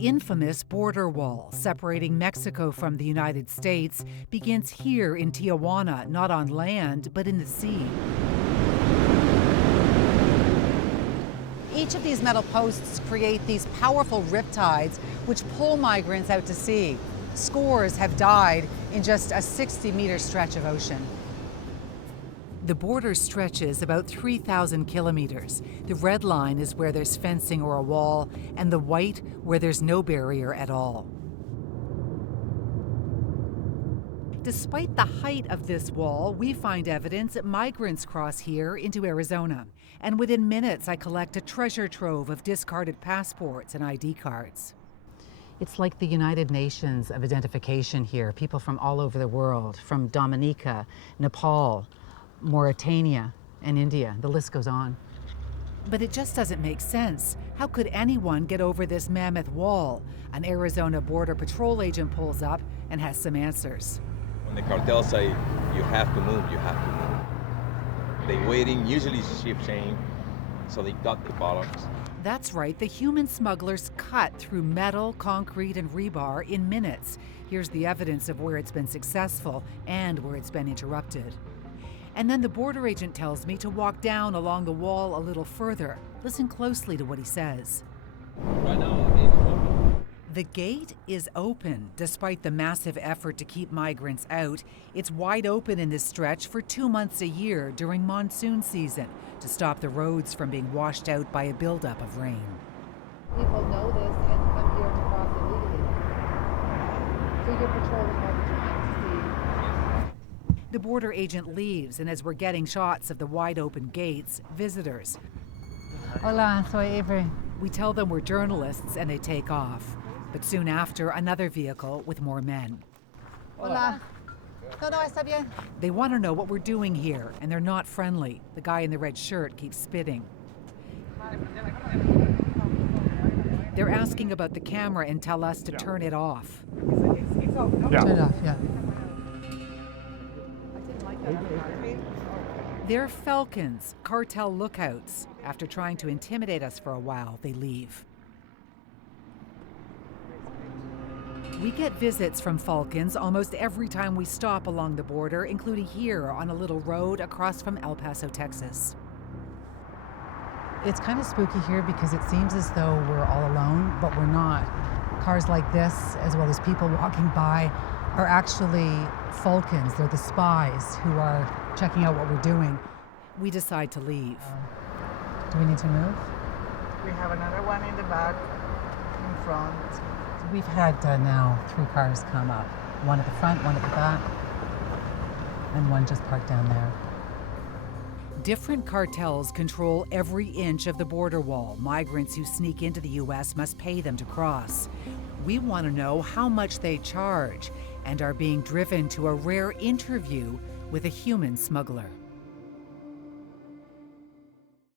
The infamous border wall separating Mexico from the United States begins here in Tijuana, not on land, but in the sea. Each of these metal posts create these powerful riptides which pull migrants out to sea. Scores have died in just a 60-meter stretch of ocean. The border stretches about 3,000 kilometers. The red line is where there's fencing or a wall, and the white where there's no barrier at all. Despite the height of this wall, we find evidence that migrants cross here into Arizona. And within minutes, I collect a treasure trove of discarded passports and ID cards. It's like the United Nations of identification here. People from all over the world, from Dominica, Nepal, Mauritania, and India. The list goes on. But it just doesn't make sense. How could anyone get over this mammoth wall? An Arizona Border Patrol agent pulls up and has some answers. When the cartels say, you have to move, you have to move. They waiting, usually ship chain, so they got the bottoms. That's right, the human smugglers cut through metal, concrete, and rebar in minutes. Here's the evidence of where it's been successful and where it's been interrupted. And then the border agent tells me to walk down along the wall a little further. Listen closely to what he says. Right now, the gate is open. The gate is open, despite the massive effort to keep migrants out. It's wide open in this stretch for 2 months a year during monsoon season to stop the roads from being washed out by a buildup of rain. People know this and come here to cross illegally. So you're patrolling all the time to see. The border agent leaves, and as we're getting shots of the wide open gates, visitors. Hola, soy Avery. We tell them we're journalists and they take off. But soon after, another vehicle with more men. Hola. No, está bien. They want to know what we're doing here, and they're not friendly. The guy in the red shirt keeps spitting. They're asking about the camera and tell us to turn it off. Yeah. Turn it off, yeah. They're Falcons, cartel lookouts. After trying to intimidate us for a while, they leave. We get visits from Falcons almost every time we stop along the border, including here on a little road across from El Paso, Texas. It's kind of spooky here because it seems as though we're all alone, but we're not. Cars like this, as well as people walking by, are actually Falcons. They're the spies who are checking out what we're doing. We decide to leave. Do we need to move? We have another one in the back, in front. We've had now 3 cars come up. One at the front, one at the back, and one just parked down there. Different cartels control every inch of the border wall. Migrants who sneak into the U.S. must pay them to cross. We want to know how much they charge and are being driven to a rare interview with a human smuggler.